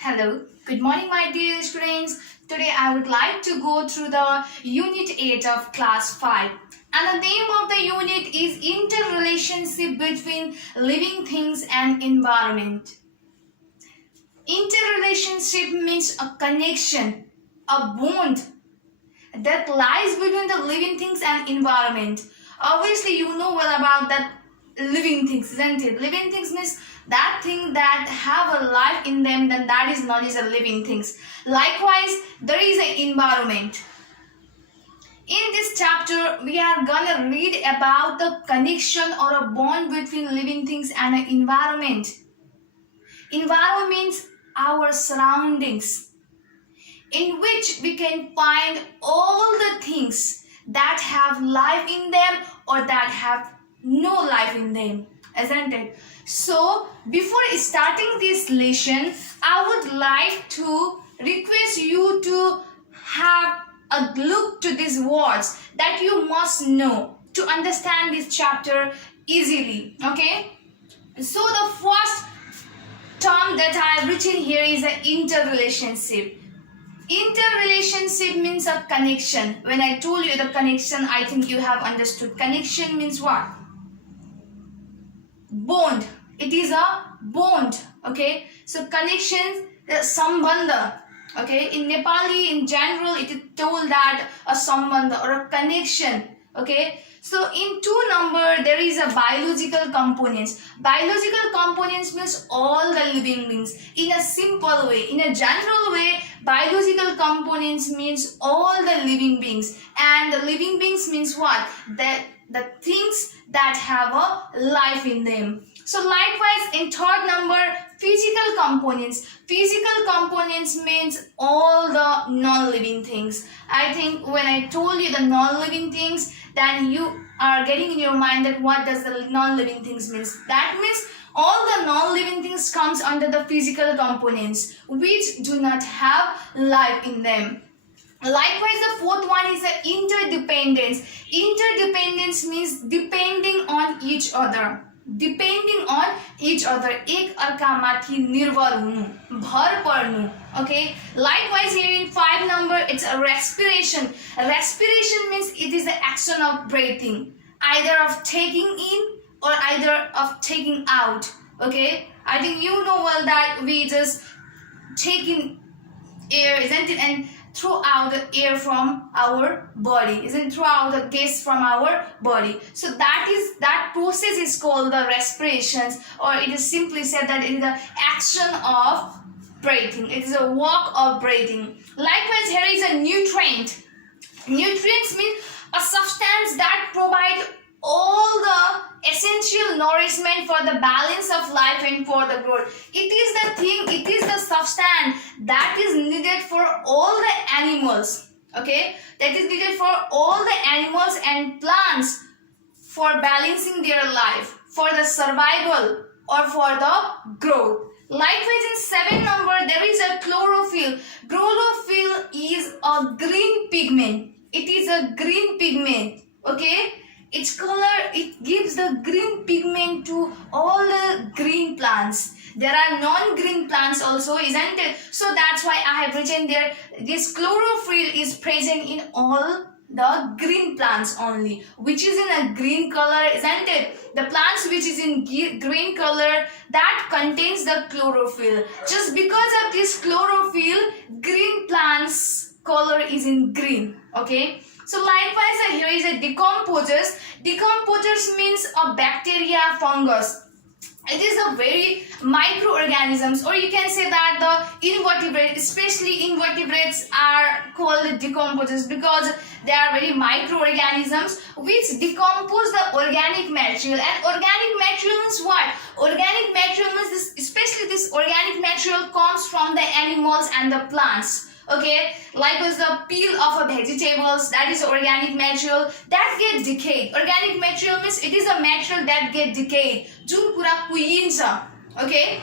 Hello, good morning, my dear students. Today I would like to go through the Unit 8 of Class 5. And the name of the unit is Interrelationship between Living Things and Environment. Interrelationship means a connection, a bond that lies between the living things and environment. Obviously, you know well about that living things, isn't it? Living things means that thing that have a life in them, then that is known as a living things. Likewise, there is an environment. In this chapter, we are gonna read about the connection or a bond between living things and an environment. Environment means our surroundings, in which we can find all the things that have life in them or that have no life in them, isn't it? So before starting this lesson, I would like to request you to have a look to these words that you must know to understand this chapter easily. Okay, so the first term that I have written here is an interrelationship. Interrelationship means a connection. When I told you the connection, I think you have understood. Connection means what? Bond. It is a bond. Okay. So connection, sambandha. Okay. In Nepali, in general, it is told that a sambandha or a connection. Okay. So in 2 number, there is a biological components. Biological components means all the living beings. In a simple way, in a general way, biological components means all the living beings. And the living beings means what? The things that have a life in them. So likewise, in 3rd number, physical components. Physical components means all the non-living things. I think when I told you the non-living things, then you are getting in your mind that what does the non-living things means. That means all the non-living things comes under the physical components which do not have life in them. Likewise, the 4th one is the interdependence. Interdependence means depending on each other. Depending on each other. एक अर्कामाथि निर्भर हुनु, भर पर्नु. Okay. Likewise, here in 5 number, it's a respiration. Respiration means it is the action of breathing, either of taking in or either of taking out. Okay. I think you know well that we just take in air, isn't it, and throw out the air from our body, isn't throw out the gas from our body. So that process is called the respirations, or it is simply said that it is the action of breathing. It is a work of breathing. Likewise, here is a nutrient. Nutrients mean a substance that provides all the essential nourishment for the balance of life and for the growth. It is the thing, it is the substance that is needed for all the animals. Okay, that is needed for all the animals and plants for balancing their life, for the survival or for the growth. Likewise, in 7 number, there is a chlorophyll. Chlorophyll is a green pigment. It is a green pigment. Okay, its color, it gives the green pigment to all the green plants. There are non-green plants also, isn't it? So that's why I have written there, this chlorophyll is present in all the green plants only, which is in a green color, isn't it? The plants which is in green color, that contains the chlorophyll. Just because of this chlorophyll, green plants color is in green. Okay. So likewise, here is a decomposers. Decomposers means a bacteria, fungus. It is a very microorganisms, or you can say that the invertebrates, especially invertebrates, are called decomposers because they are very microorganisms which decompose the organic material. And organic material means what? Organic material means this, especially this organic material comes from the animals and the plants. Okay, likewise the peel of a vegetables, that is organic material that get decayed. Organic material means it is a material that get decayed. Jun pura kuincha. Okay,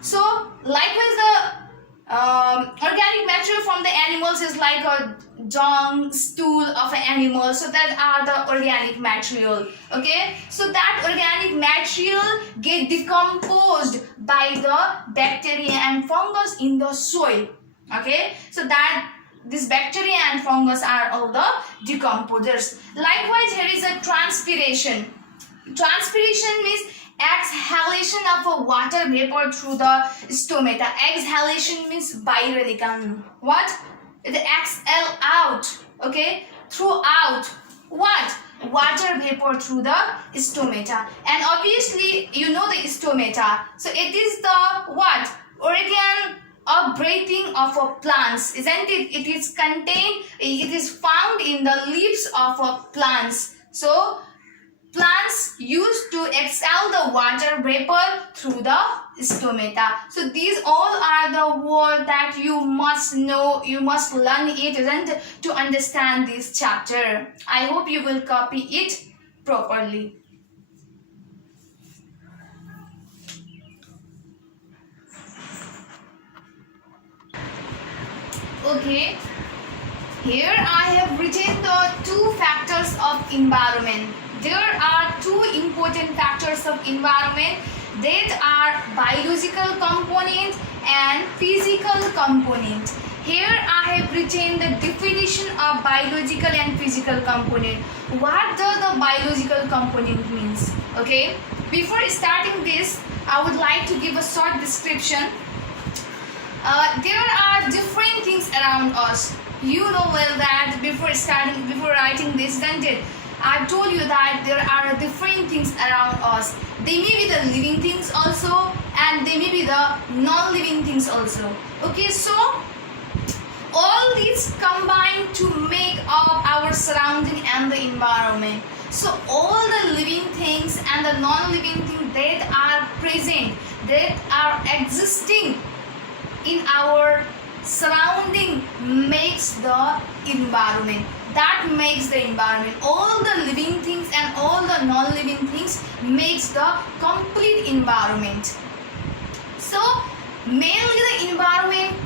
so likewise the Organic material from the animals is like a dung, stool of an animal. So that are the organic material. Okay, so that organic material get decomposed by the bacteria and fungus in the soil. Okay, so that this bacteria and fungus are all the decomposers. Likewise, here is a transpiration. Transpiration means exhalation of a water vapor through the stomata. Exhalation means बाहिर निकाल्नु. What? The exhale out. Okay, throughout. What? Water vapor through the stomata. And obviously, you know the stomata. So it is the what? Organ of breathing of a plants, isn't it? It is contained. It is found in the leaves of a plants. So plants used to exhale the water vapor through the stomata. So these all are the words that you must know, you must learn it, isn't it, to understand this chapter. I hope you will copy it properly. Okay, here I have written the two factors of environment. There are two important factors of environment that are biological component and physical component. Here I have written the definition of biological and physical component. What does the biological component means? Okay, before starting this, I would like to give a short description. There are different things around us. You know well that before writing this sentence, I've told you that there are different things around us. They may be the living things also, and they may be the non-living things also. Okay, so all these combine to make up our surrounding and the environment. So all the living things and the non-living things that are present, that are existing in our surrounding makes the environment. That makes the environment. All the living things and all the non-living things makes the complete environment. So mainly the environment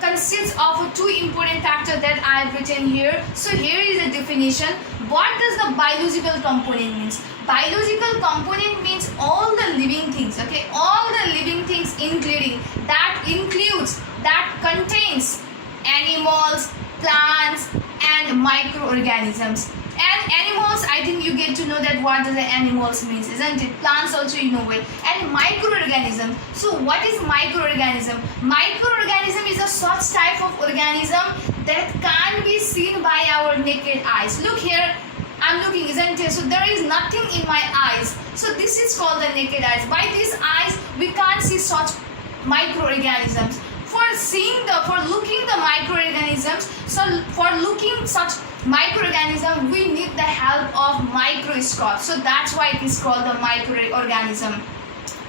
consists of two important factors that I have written here. So here is a definition. What does the biological component means? Biological component means all the living things. Okay, all the living things including, that includes, that contains animals, plants and microorganisms. And animals, I think you get to know that what does the animals means, isn't it? Plants also you know it. And microorganism. So what is microorganism? Microorganism is a such type of organism that can't be seen by our naked eyes. Look here, I'm looking, isn't it? So there is nothing in my eyes. So this is called the naked eyes. By these eyes, we can't see such microorganisms. For looking the microorganisms, so for looking such microorganism, we need the help of microscope. So that's why it is called the microorganism.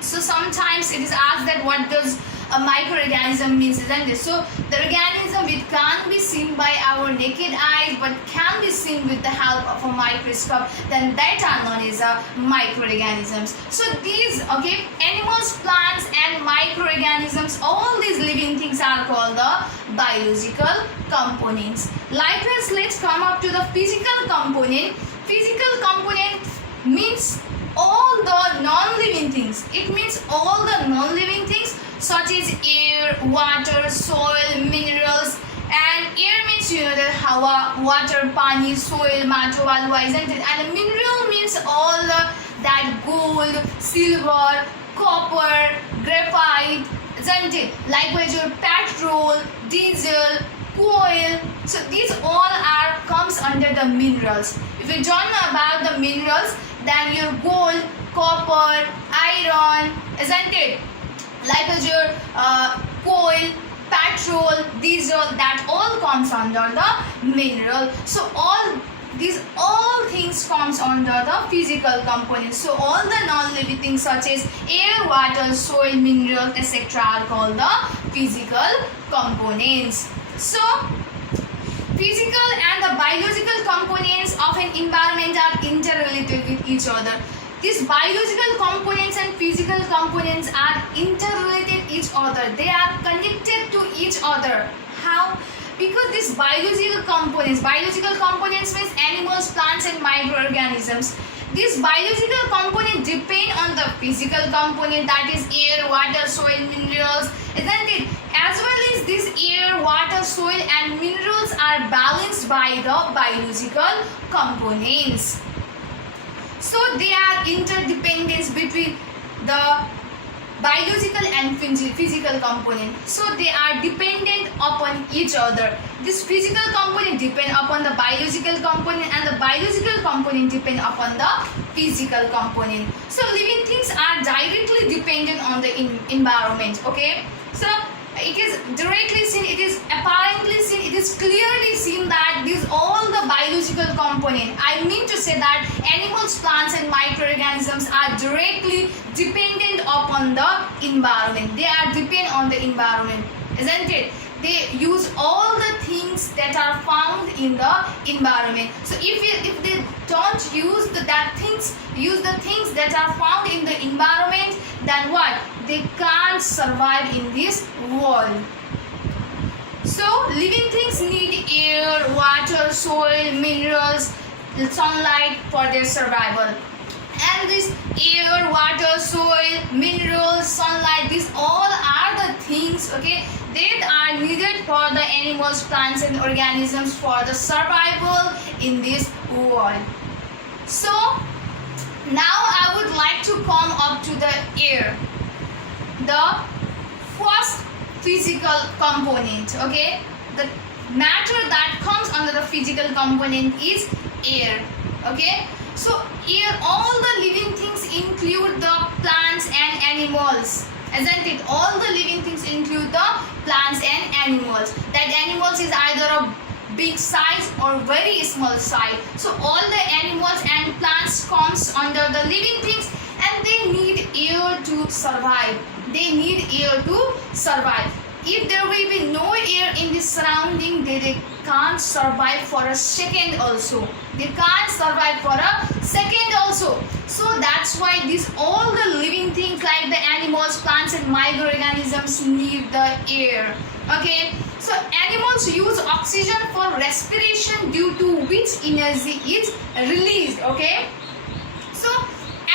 So sometimes it is asked that what does a microorganism means, isn't it? So the organism, it can't be seen by our naked eyes but can be seen with the help of a microscope, then that are known as microorganisms. So these, okay, animals, plants and microorganisms, all these living things are called the biological components. Likewise, let's come up to the physical component. Physical component means all the non-living things. It means all the non-living things such as air, water, soil, minerals. And air means you know that hawa, water, pani, soil, mato, balwa, isn't it? And mineral means all that gold, silver, copper, graphite, isn't it? Likewise your petrol, diesel, coal. So these all are comes under the minerals. If you don't know about the minerals, then your gold, copper, iron, isn't it? Likewise your coal, petrol, diesel, that all comes under the mineral. So all things comes under the physical components. So all the non-living things such as air, water, soil, minerals, etc. are called the physical components. So physical and the biological components of an environment are interrelated with each other. these biological components and physical components are interrelated each other. They are connected to each other. How? Because these biological components means animals, plants and microorganisms. These biological components depend on the physical component, that is air, water, soil, minerals, isn't it? As well as this air, water, soil and minerals are balanced by the biological components. So they are interdependence between the biological and physical component. So they are dependent upon each other. This physical component depend upon the biological component and the biological component depend upon the physical component. So living things are directly dependent on the environment. Okay, so it is directly seen, it is apparently seen, it is clearly seen that these all the biological component, I mean to say that animals, plants and microorganisms are directly dependent upon the environment. They are depend on the environment, isn't it? They use all the things that are found in the environment. So if they don't use the things that are found in the environment, then what? They can't survive in this world. So living things need air, water, soil, minerals, sunlight for their survival. And this air, water, soil, minerals, sunlight, these all are the things, okay, that are needed for the animals, plants and organisms for the survival in this world. So now I would like to come up to the air, the first physical component. Okay, the matter that comes under the physical component is air. Okay, so air, all the living things include the plants and animals, isn't it? All the living things include the plants and animals. That animals is either a big size or very small size. So all the animals and plants comes under the living things, and they need air to survive. They need air to survive. If there will be no air in the surrounding, they can't survive for a second also. They can't survive for a second also. So that's why all the living things like the animals, plants and microorganisms need the air. Okay, so animals use oxygen for respiration, due to which energy is released. Okay, so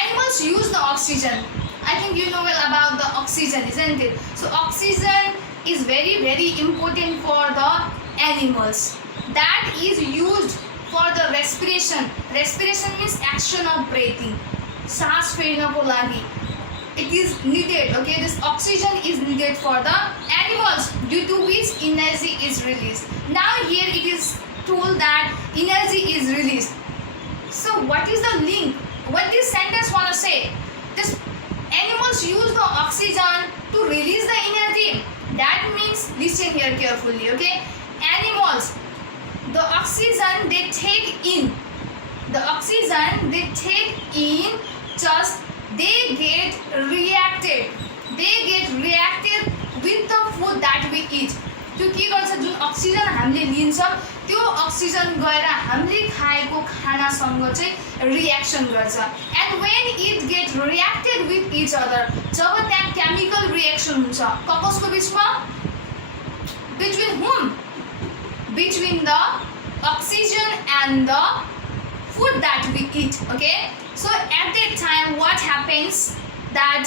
animals use the oxygen. I think you know well about the oxygen, isn't it? So oxygen is very, very important for the animals. That is used for the respiration. Respiration means action of breathing. सास फेर्नको लागि it is needed. Okay, this oxygen is needed for the animals, due to which energy is released. Now here it is told that energy is released. So what is the link? What this sentence want to say? This animals use the oxygen to release the energy. That means, listen here carefully. Okay, animals, the oxygen they take in, just they get reacted with the food that we eat. त्यो के गर्छ, जुन oxygen हामीले लिन्छौँ त्यो oxygen गएर हामीले खाएको खानासँग चाहिँ रिएक्सन गर्छ. End when it get reacted with each other, जब त्यहाँ केमिकल रिएक्सन हुन्छ कसको बिचमा, बिट्विन हुम, between the oxygen and the food that we eat. Okay, so at that time what happens, that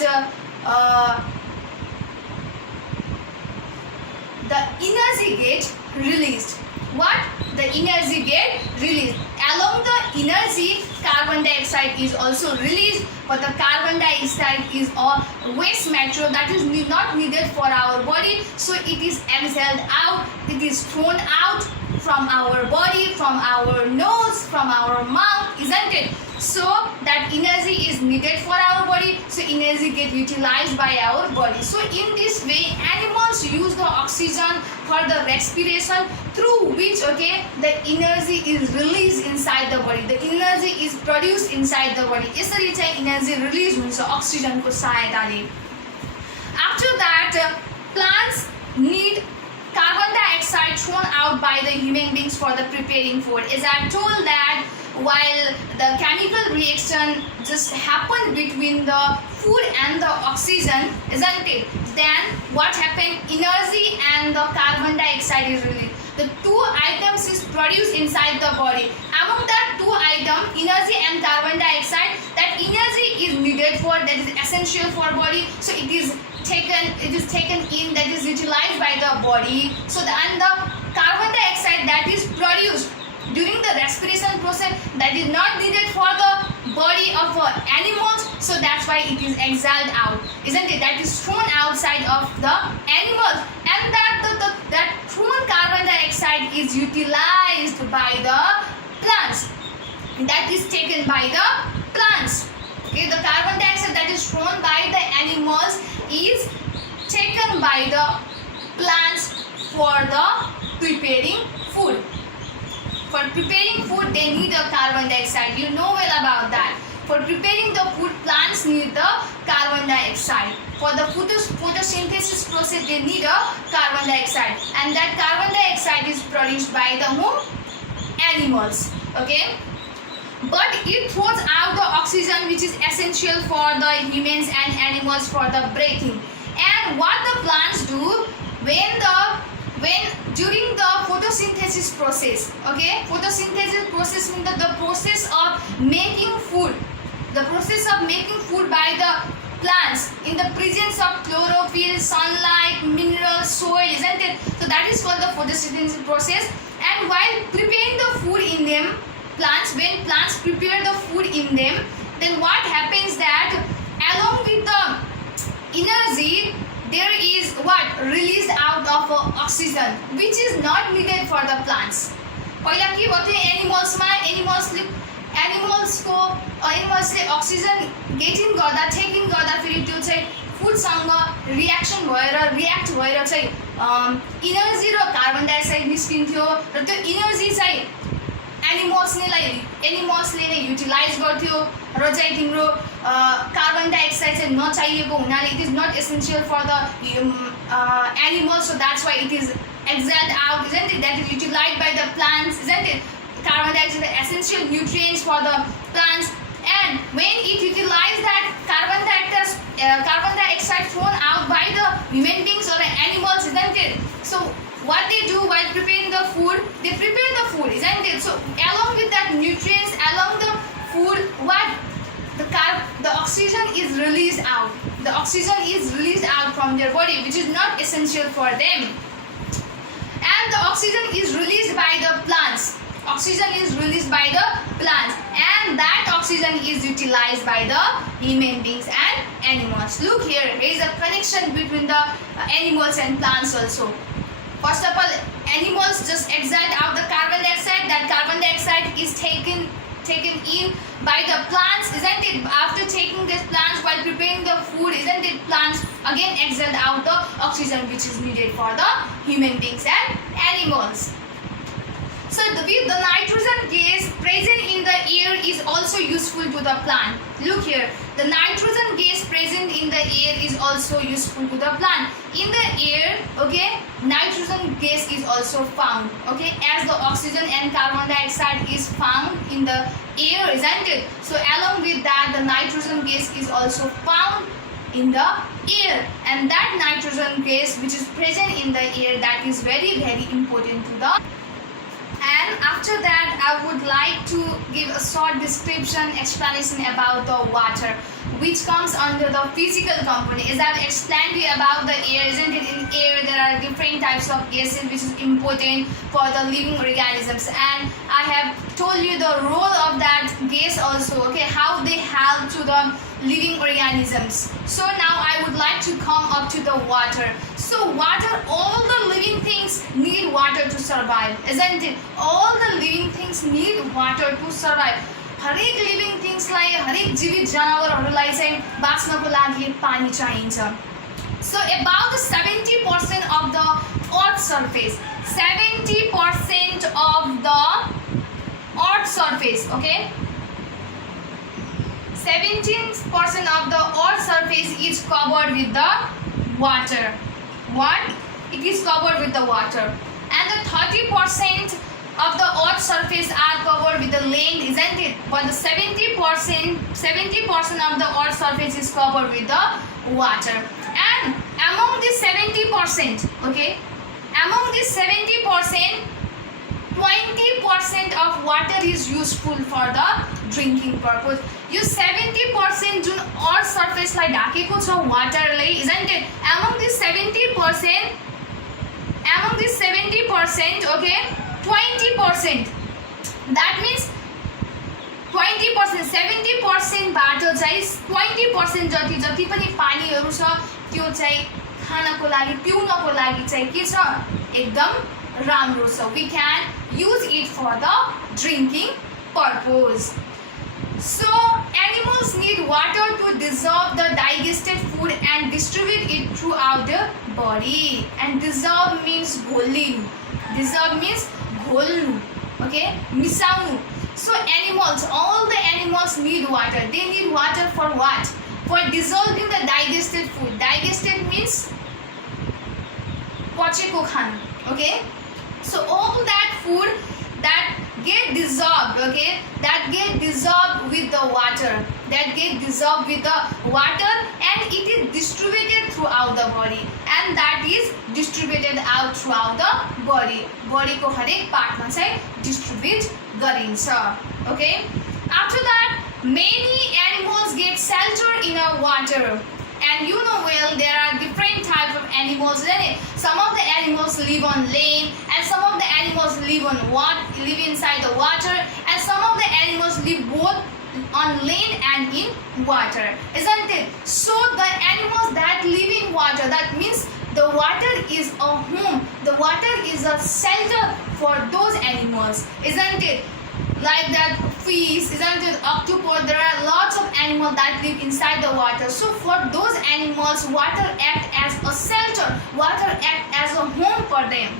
the energy get released. What? The energy get released. Along the energy, carbon dioxide is also released, but the carbon dioxide is a waste material that is not needed for our body, so it is exhaled out, it is thrown out from our body, from our nose, from our mouth, isn't it? So that energy is needed for our body, so energy get utilized by our body. So in this way animals use the oxygen for the respiration, through which, okay, the energy is released inside the body, the energy is produced inside the body. यसरी चाहिँ energy release हुन्छ oxygen को सहायताले. After that plants need carbon dioxide thrown out by the human beings for the preparing food. As I told that while the chemical reaction just happened between the food and the oxygen, isn't it? Then what happened? Energy and the carbon dioxide is released. The two items is produced inside the body. Among that two items, energy and carbon dioxide, that energy is needed for, that is essential for body, so it is taken in, that is utilized by the body. So and the carbon dioxide that is produced during the respiration process, that is not needed for the body of animals, so that's why it is exhaled out, isn't it? That is thrown outside of the animals, and that thrown carbon dioxide is utilized by the plants, that is taken by the plants. Okay, the carbon dioxide that is thrown by the animals is taken by the plants for the preparing food. For preparing food, they need a carbon dioxide. You know well about that. For preparing the food, plants need the carbon dioxide. For the photosynthesis process, they need a carbon dioxide, and that carbon dioxide is produced by the whom? Animals. Okay. But it throws out the oxygen, which is essential for the humans and animals for the breathing. And what the plants do when during the photosynthesis process, okay, photosynthesis process means the process of making food, the process of making food by the plants in the presence of chlorophyll, sunlight, minerals, soil, isn't it? So that is called the photosynthesis process. And while preparing the food in them, when plants prepare the food in them, then what happens that along with the energy, there is what released out of oxygen, which is not needed for the plants. पहिला के भयो एनिमल्समा एनिमल्सले oxygen getting गर्दा taking गर्दा फेरि त्यो चाहिँ फुडसँग react भएर चाहिँ इनर्जी र कार्बन डाइअक्साइड निस्किन्थ्यो र त्यो इनर्जी चाहिँ एनिमल्सले नै युटिलाइज गर्थ्यो र चाहिँ तिम्रो कार्बन डाइअक्साइड चाहिँ नचाहिएको हुनाले it is not essential for the animals, so that's why it is exhaled out, isn't it? That is utilized by the plants, isn't it? Carbon dioxide is essential nutrients for the plants, and when it utilizes that carbon dioxide thrown out by the human beings or the animals, isn't it? So what they do while preparing the food, they prepare the food, isn't it? So along with that nutrients, along the food, what the oxygen is released out. The oxygen is released out from their body, which is not essential for them. And the oxygen is released by the plants. Oxygen is released by the plants, and that oxygen is utilized by the human beings and animals. Look here, there is a connection between the animals and plants also. First of all, animals just exhale out the carbon dioxide. That carbon dioxide is taken in by the plants, isn't it? After taking these plants while preparing the food, isn't it? Plants again exhale out the oxygen which is needed for the human beings and animals. So with the nitrogen gas present in the air is also useful to the plant. Look here, the nitrogen gas present in the air is also useful to the plant. In the air, okay, nitrogen gas is also found, okay, as the oxygen and carbon dioxide is found in the air, isn't it? So along with that, the nitrogen gas is also found in the air, and that nitrogen gas which is present in the air, that is very, very important to the. And after that, I would like to give a short description, explanation about the water, which comes under the physical component. As I've explained to you about the air, isn't it? In air, there are different types of gases which is important for the living organisms. And I have told you the role of that gas also, okay, how they help to the living organisms. So now I would like to come up to the water. So water, all the living things need water to survive, isn't it? All the living things need water to survive. हरेक living थिङ्सलाई, हरेक जीवित जनावरहरूलाई चाहिँ बाँच्नको लागि पानी चाहिन्छ. So about 70% of the earth surface, 70% of the earth surface, okay, 17% of the earth surface is covered with the water. What? It is covered with the water. And the 30% of the earth surface are covered with the land, isn't it? But the 70% of the earth surface is covered with the water. And among this 70%, okay, among this 70%, 20% of water is useful for the drinking purpose. यो 70% जुन अर्थ सर्फेसलाई ढाकेको छ वाटरले, isn't it? Among this 70%, okay, 20%, that means 20%, 70% बाट चाहिँ 20% जति जति पनि पानीहरू छ त्यो चाहिँ खानको लागि पिउनको लागि चाहिँ के छ एकदम राम्रो छ. We can use it for the drinking purpose. So animals need water to dissolve the digested food and distribute it throughout the body. And dissolve means घोल्नु. Dissolve means घोल्नु. Okay, मिसाउनु. So animals, all the animals need water. They need water for what? For dissolving the digested food. Digested means पचेको खानु. Okay, so all that food that get dissolved, okay, that get dissolved with the water, and it is distributed throughout the body, and that is distributed out throughout the body. Body ko harik part ma chai distribute garincha. Okay, after that many animals get shelter in a water. And you know well there are different types of animals, isn't it? Some of the animals live on land, and some of the animals live inside the water, and some of the animals live both on land and in water, isn't it? So the animals that live in water, that means the water is a home, the water is a shelter for those animals, isn't it? Like that fish, isn't it? Octopus, there are lots of animals that live inside the water. So for those animals, water acts as a shelter, water acts as a home for them,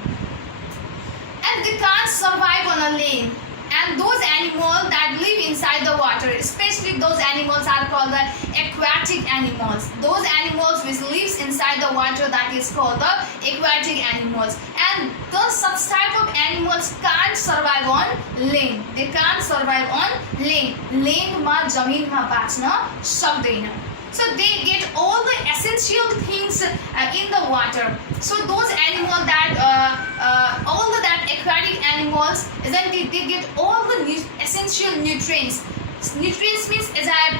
and they can't survive on a land. And those animals that live inside the water, especially those animals are called the aquatic animals. Those animals which lives inside the water, that is called the aquatic animals. And those such type of animals can't survive on land. They can't survive on land. Land ma zameen ma bachna sakdaina. So they get all the essential things in the water. So those animals that all that aquatic animals, isn't it? They get all the essential nutrients. Nutrients means, as I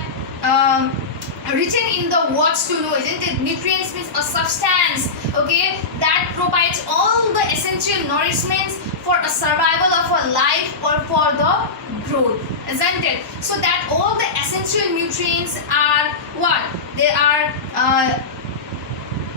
written in the words to know, isn't it? Nutrients means a substance, okay, that provides all the essential nourishments for a survival of a life or for the growth, isn't it? So that all the essential nutrients are what? They are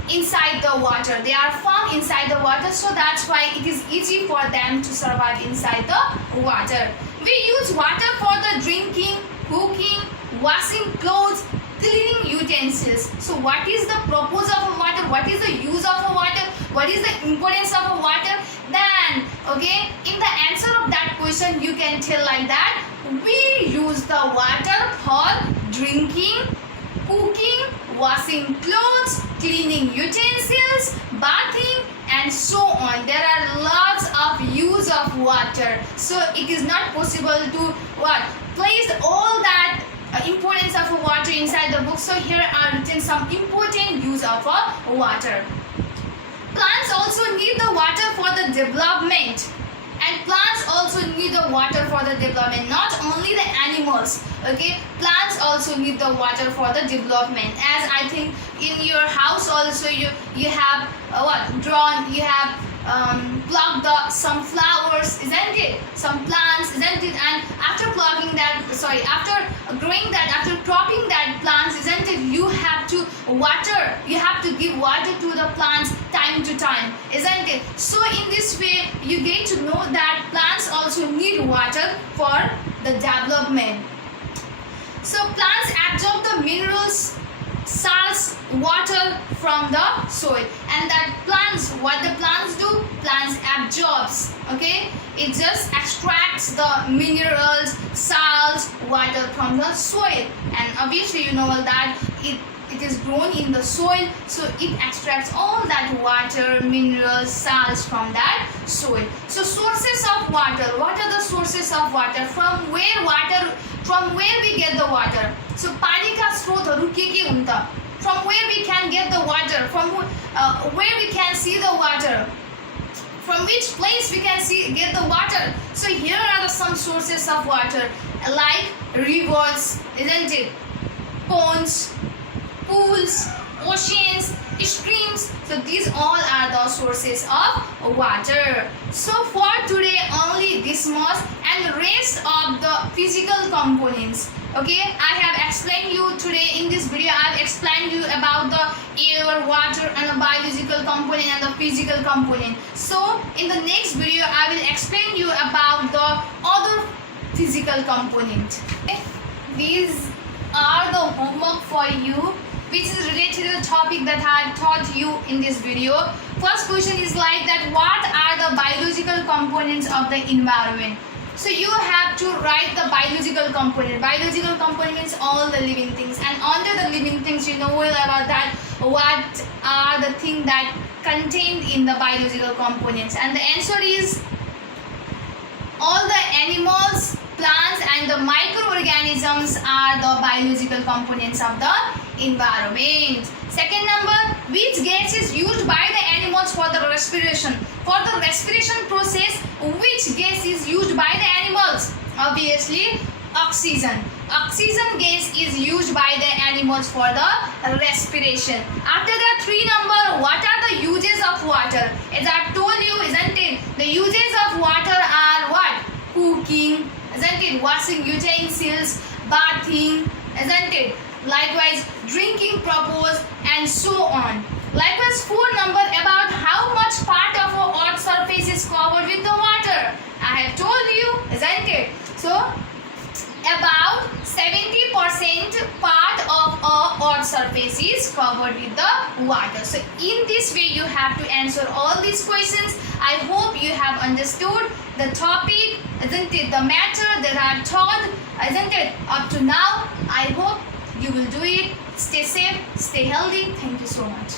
inside the water. They are found inside the water, so that's why it is easy for them to survive inside the water. We use water for the drinking, cooking, washing clothes, cleaning utensils. So what is the purpose of water? What is the use of water? What is the importance of water? Then, okay, in the answer of that question you can tell like that: we use the water for drinking, cooking, washing clothes, cleaning utensils, bathing, and so on. There are lots of use of water. So it is not possible to place all that importance of water inside the book. So here are written some important use of water. Plants also need the water for the development. And plants also need the water for the development. Not only the animals, okay, plants also need the water for the development. As I think in your house also you have you have plucked some flowers, isn't it? Some plants, isn't it? And after plucking that, after growing that, after cropping that plants, isn't it? You have to water. You have to give water to the plants time to time, isn't it? So in this way, you get to know that plants also need water for the development. So plants absorb the minerals, salts, water from the soil, and that plants, what the plants do, plants absorbs, okay, it just extracts the minerals, salts, water from the soil, and obviously you know that it it is grown in the soil, so it extracts all that water, minerals, salts from that soil. So sources of water, what are the sources of water? From where we get the water? So pani ka स्रोतहरु के हुन् त? From where we can get the water? From where we can see the water? From which place we can get the water? So here are some sources of water, like rivers, isn't it? Ponds, pools, oceans, streams. So these all are the sources of water. So for today only this much, and the rest of the physical components. Okay, I have explained you today in this video. I have explained you about the air, water, and the biological component and the physical component. So in the next video, I will explain you about the other physical component. Okay? These are the homework for you, which is related to the topic that I have taught you in this video. First question is like that: what are the biological components of the environment? So you have to write the biological component. Biological component means all the living things, and under the living things, you know all about that. What are the things that contained in the biological components? And the answer is all the animals, plants, and the microorganisms are the biological components of the environment. Second number, which gas is used by the animals for the respiration? For the respiration process, which gas is used by the animals? Obviously, oxygen. Oxygen gas is used by the animals for the respiration. After that, 3 number, what are the uses of water? As I told you, isn't it? The uses of water are what? Cooking, isn't it? Washing utensils, bathing, isn't it? Likewise, drinking purpose, and so on. Likewise, 4 number, about how much part of our earth's surface is covered with the water. I have told you, isn't it? So about 70% part of our earth's surface is covered with the water. So in this way, you have to answer all these questions. I hope you have understood the topic, isn't it? The matter that I have taught, isn't it? Up to now, I hope you will do it. Stay safe, stay healthy. Thank you so much.